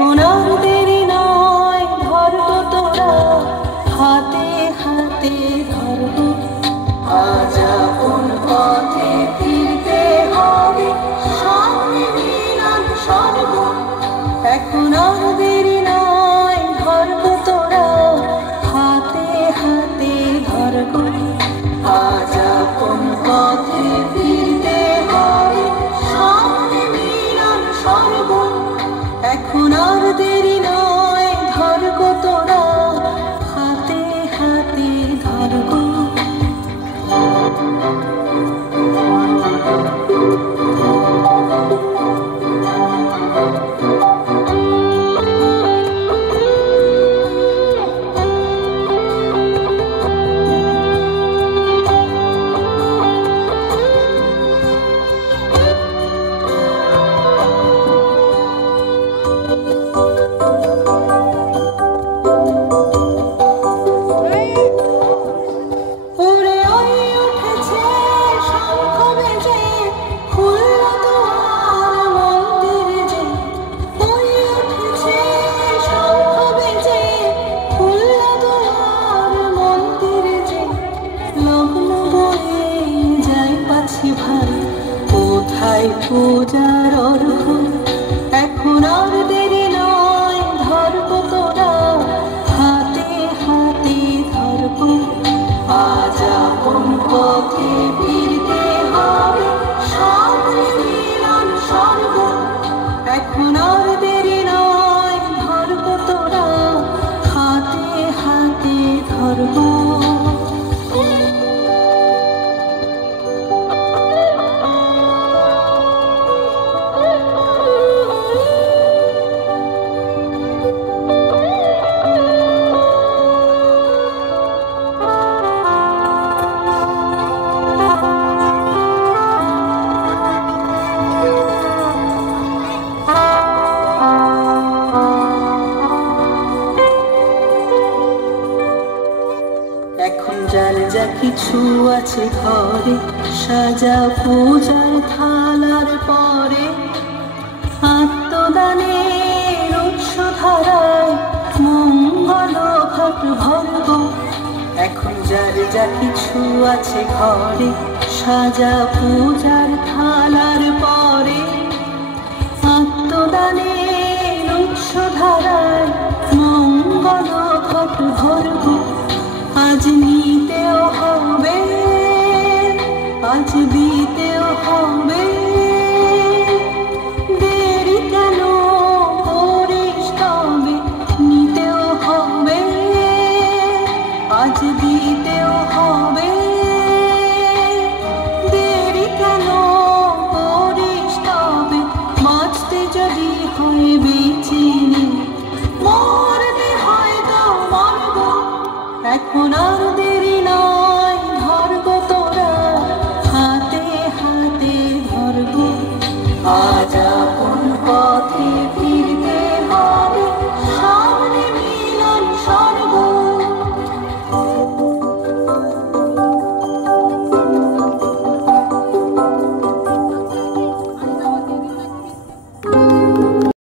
এখন আর দেরি নয়, ধরবো তোরা হাতে হাতে ধরবো। আজ আপন পথে ফিরতে হবে, সামনে মিলন স্বর্গ। এখন আর দেরি নয়, ধরবো তোরা হাতে হাতে ধরবো। আজ আপন পথে ফিরতে হবে, সামনে মিলন স্বর্গ। এখন আর দেরি নয়, ধরবো তোরা হাতে হাতে ধরবো। কোথায় পূজার অর্ঘ? এখন আর দেরি নয়, ধরবো তোরা হাতে হাতে ধরবো। আজ আপন পথে ফিরতে হবে, সামনে মিলন স্বর্গ। এখন আর দেরি নয়, ধরবো তোরা হাতে হাতে ধরবো। এখন যার যা কিছু আছে ঘরে, সাজা পূজার থালার পরে। আত্মদানের উৎস ধারায় মঙ্গল ঘট ভরব। এখন যার যা কিছু আছে ঘরে, সাজা পূজার থালার